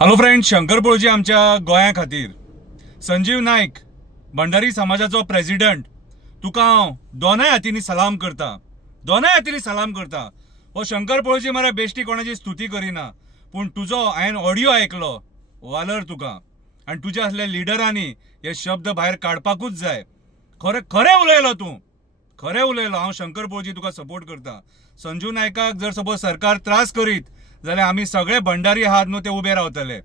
Hello friends, Shankar पळजी आमच्या गोंया खातीर संजीव नाईक भंडारी समाजाचो प्रेसिडेंट तुका हांव दोनाय हातींनी सलाम करता, दोनाय हातींनी सलाम करता। हो शंकर पळजी मरे बेश्टी कोणाची स्तुती करिना, पूण तुजो हांवें ऑडियो आयकलो वालर तुका आनी तुज्या असल्या लिडरांनी हे शब्द भायर काडपाकूच जाय। खरें खरें उलयलो तूं, खरें उलयलो। हांव शंकर पळजी तुका सपोर्ट करता। संजू नायकाक जर सपोज सरकार त्रास करीत जाल्यार आमी सगळे भंडारी आहात न्हू ते उबे रावतले।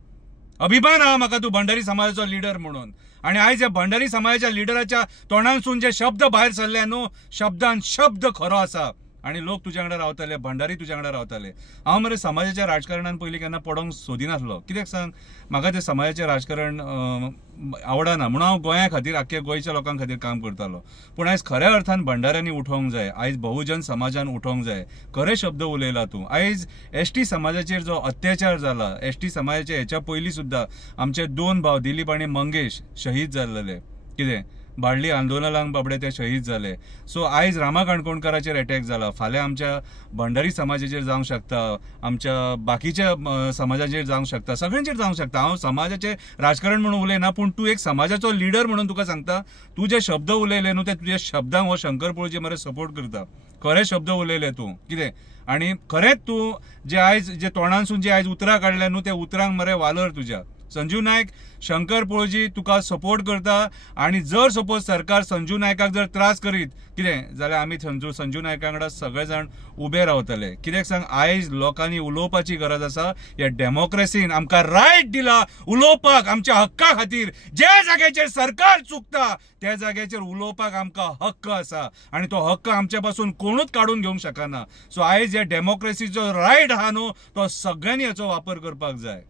अभिमान आहा म्हाका तूं भंडारी समाजाचो लिडर म्हणून। आणि आयज ह्या भंडारी समाजाच्या लिडराच्या तोंडांसून जे शब्द भायर सरले न्हू, शब्दान शब्द खरो आसा आणि लोक तुज्या वांगडा रावतले, भंडारी तुज्या वांगडा रावतले। हांव मरे समाजाच्या राजकारणान पयलीं केन्ना पडोंक सोदिनासलो, कित्याक सांग, म्हाका ते समाजाचें राजकारण आवडना म्हणून हांव गोंया खातीर आख्ख्या गोंयच्या लोकां खातीर काम करतालो। पूण आयज खऱ्या अर्थान भंडाऱ्यांनी उठोवंक जाय, आयज बहुजन समाजान उठोवंक जाय। खरे शब्द उलयला तूं। आयज एसटी समाजाचेर जो अत्याचार जाला, एसटी समाजाचे हेच्या पयलीं सुद्दां आमचे दोन भाव दिलीप आनी मंगेश शहीद जाल्ले। कितें बाळ्ळी आंदोलनाक बाबडे ते शहीद झाले। सो आयज रामा काणकोणकाराचेर अटॅक जाला, फाल्यां आमच्या भंडारी समाजाचेर जावंक शकता, आमच्या बाकीच्या समाजाचेर जावंक शकता, सगळ्यांचेर जावंक शकता। हांव समाजाचें राजकारण म्हणून उलयना, पूण तूं एक समाजाचो लिडर म्हणून तुका सांगता, तूं जे शब्द उलयले न्हू ते तुज्या शब्दांक हो शंकर पळजी मरे सपोर्ट करता। खरे शब्द उलयले तूं, कितें आनी खरेंच तूं जे आयज जे तोंडांसून जे आयज उतरां काडल्या न्हू ते उतरांक मरे वालर तुज्या। संजू नायक, शंकर पळजी तुका सपोर्ट करता। आणि जर सपोज सरकार संजू नायकाक जर त्रास करीत कितें जाल्यार आमी संजू नायका वांगडा सगळे जाण उबे रावतले। कित्याक सांग, आयज लोकांनी उलोवपाची गरज आसा। ह्या डेमोक्रेसीन आमकां रायट दिला उलोवपाक, आमच्या हक्का खातीर। ज्या जाग्याचेर सरकार चुकता त्या जाग्याचेर उलोवपाक आमकां हक्क आसा आणि तो हक्क आमच्या पासून कोणूच काडून घेवंक शकना। सो आयज ह्या डेमोक्रेसीचो रायट आहा न्हू, तो सगळ्यांनी हाचो वापर करपाक जाय,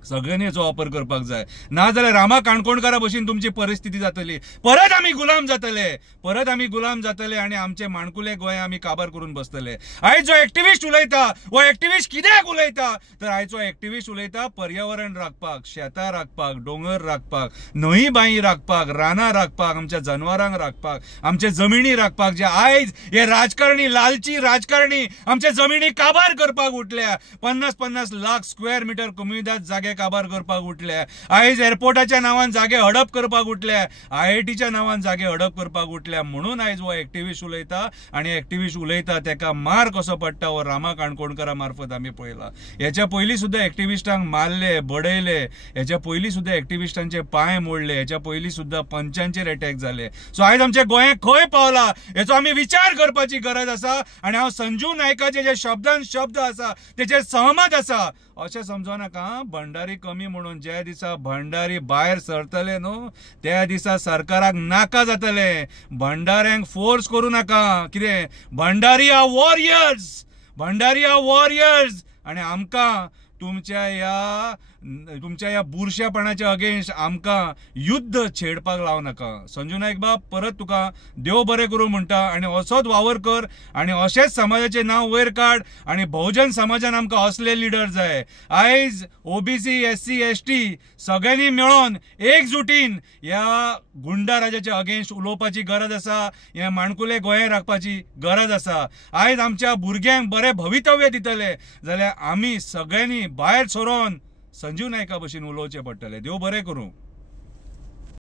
सगळ्यांनी हाचो वापर करपाक जाय। नाजाल्यार रामा काणकोणकारा भशेन तुमची परिस्थिती जातली, परत आमी गुलाम जातले, परत आमी गुलाम जातले आणि आमचे माणकुले गोंय आमी काबार करून बसतले। आयज जो एक्टिविस्ट उलयता, वो एक्टिविस्ट कित्याक उलयता तर आयचो एक्टिविस्ट उलयता पर्यावरण राखपाक, शेतां राखपाक, डोंगर राखपाक, न्हंय बांय राखपाक, रानां राखपाक, आमच्या जनावरांक राखपाक, आमचे जमिनी राखपाक। जे आयज हे राजकारणी, लालची राजकारणी आमचे जमिनी काबार करपाक उठल्या, 50-50 लाख स्क्वेअर मीटर कम्युनिदाद जागे काबार करपाक उठल्या। आयज एअरपोर्टाच्या नावान जागे हडप करपाक उठल्या, IITच्या नावान जागे हडप करपाक उठल्या। म्हणून आयज हो एक्टिविस्ट उलयता आणि एक्टिविस्ट उलयता तेका मार कसो पडटा हो रामा काणकोणकारा मार्फत आमी पळयला। हेच्या पयलीं सुद्दां एक्टिविस्टांक मारले, बडयले, हेच्या पयलीं सुद्दां एक्टिविस्टांचे पांय मोडले, हेच्या पयलीं सुद्दां पंचांचेर अटॅक जाले। सो आयज आमच्या गोंयाक खंय पावला हेचो आमी विचार करपाची गरज आसा। आणि हांव संजू नायकाचे जे शब्दान शब्द आसा तेचेर सहमत आसा। अशें समजो नाका भंडारी कमी म्हणून। ज्या दिसा भंडारी भायर सरतले न्हू त्या दिसा सरकाराक नाका जातले। भंडाऱ्यांक फोर्स करू नाका, कितें Bhandari are warriors, Bhandari are warriors. आणि आमकां तुमच्या ह्या बुरशेपणाच्या अगेन्स्ट आमकां युद्ध छेडपाक लाव नाका। संजू नायक बाब, परत तुका देव बरें करूं म्हणटा आणि असोच वावर कर आणि अशेंच समाजाचें नांव वयर काड। आणि बहुजन समाजान आमकां असले लिडर जाय। आयज OBC SC ST सगळ्यांनी मेळोन एकजुटीन ह्या गुंडा राजाच्या अगेन्स्ट उलोवपाची गरज आसा, हे माणकुले गोंय राखपाची गरज आसा। आयज आमच्या भुरग्यांक बरें भवितव्य दितले जाल्यार आमी सगळ्यांनी भायर सरोन संजू नायका भशेन उलोवचें पडटलें। देव बरें करूं।